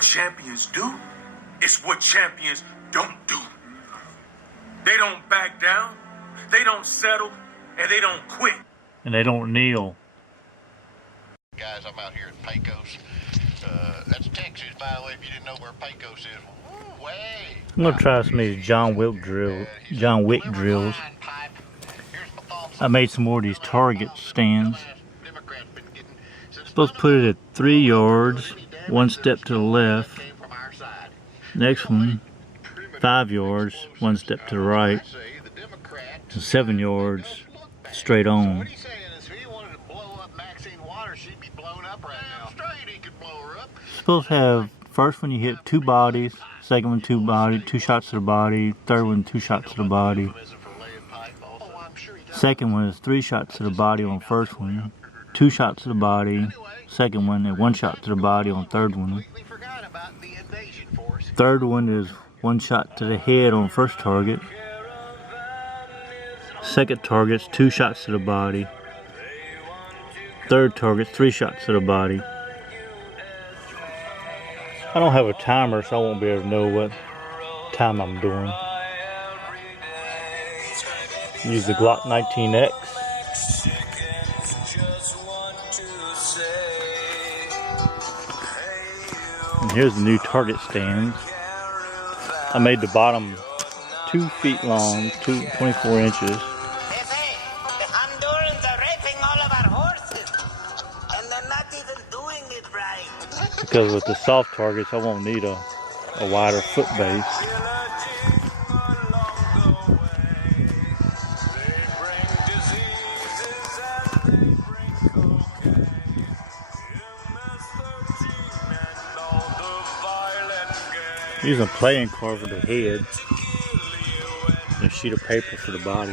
what champions do. It's what champions don't do. They don't back down, they don't settle, and they don't quit. And they don't kneel. Guys, I'm out here at Pecos. That's Texas, by the way, if you didn't know where Pecos is. Woo, way. I'm gonna try some of these John Wick drills. I made some more of these target stands. Supposed to put it at 3 yards, 1 step to the left. Next one, 5 yards, 1 step to the right. And 7 yards, straight on. Supposed to have, first one you hit 2 bodies, second one 2 bodies, 2 shots to the body, third one 2 shots to the body. Second one is 3 shots to the body on first one, 2 shots to the body, second one, and 1 shot to the body on third one. Third one is 1 shot to the head on first target. Second target's 2 shots to the body. Third target's 3 shots to the body. I don't have a timer, so I won't be able to know what time I'm doing. Use the Glock 19X. And here's the new target stands. I made the bottom 2 feet long, 24 inches. The Hondurans are raping all of our horses, and they're not even doing it right. Because with the soft targets, I won't need a wider foot base. Using a playing card for the head and a sheet of paper for the body.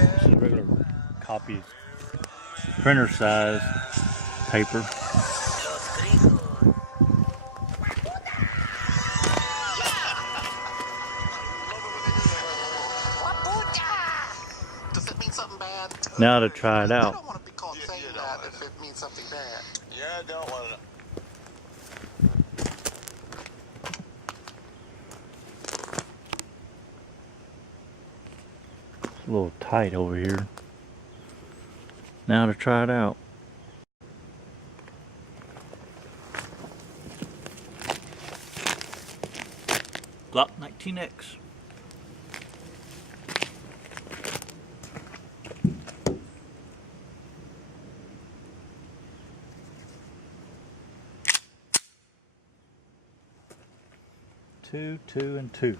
This is a regular copy, printer size paper. Does it mean something bad? Now to try it I out. don't want to be called saying that if it means something bad. Yeah, I don't want to. It's a little tight over here. Now to try it out. Glock 19X. Two, and 2.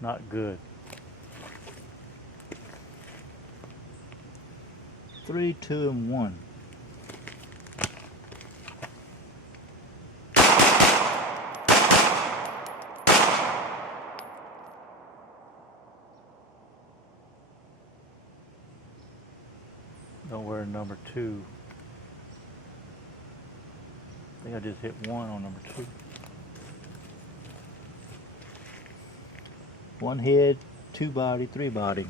Not good. 3, 2, and 1. Don't wear number 2. I think I just hit 1 on number 2. 1 head, 2 body, 3 body.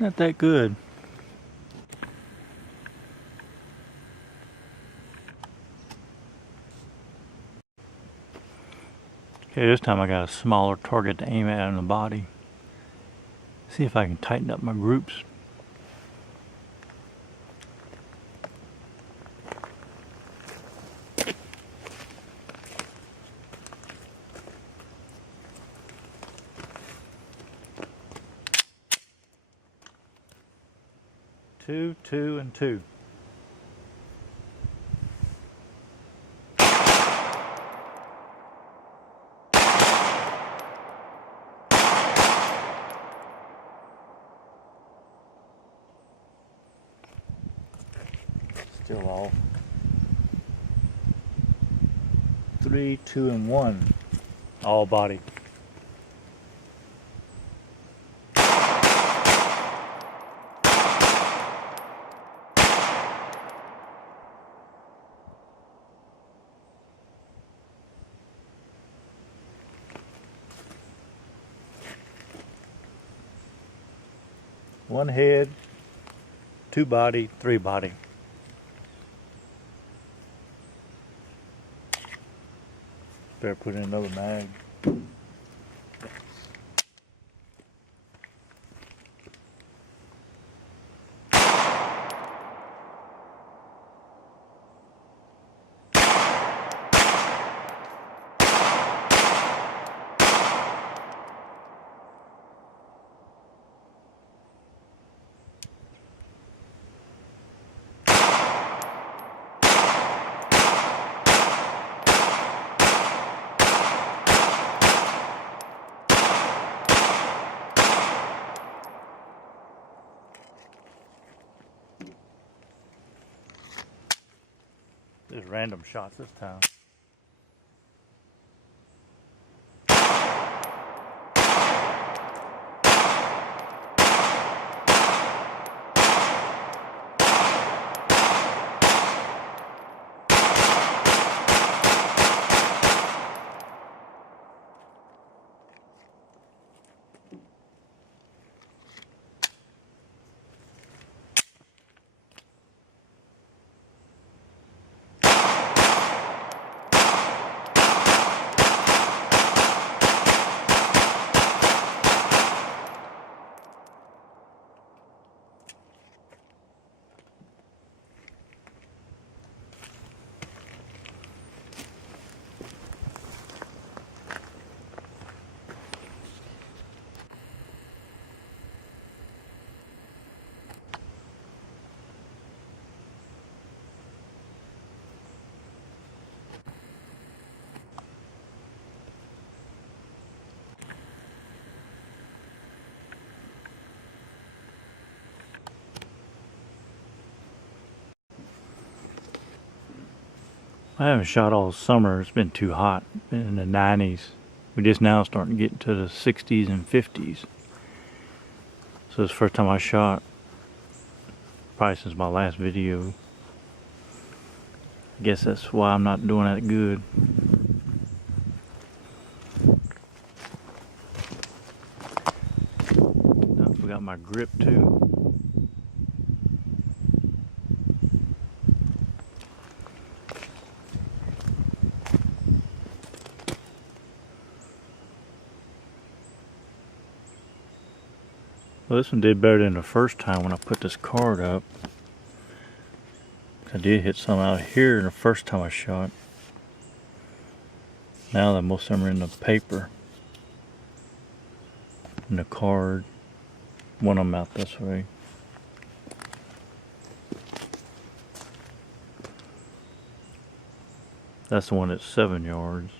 Not that good. Okay, this time I got a smaller target to aim at in the body. See if I can tighten up my groups. 2, 2, and 2. Still off. 3, 2, and 1. All body. One head, 2 body, 3 body. Better put in another mag. There's random shots this time. I haven't shot all summer. It's been too hot. Been in the 90s. We just now starting to get into the 60s and 50s. So it's the first time I shot. Probably since my last video. I guess that's why I'm not doing that good. I forgot my grip too. Well, this one did better than the first time when I put this card up. I did hit some out here the first time I shot. Now that most of them are in the paper. In the card. One of them out this way. That's the one that's 7 yards.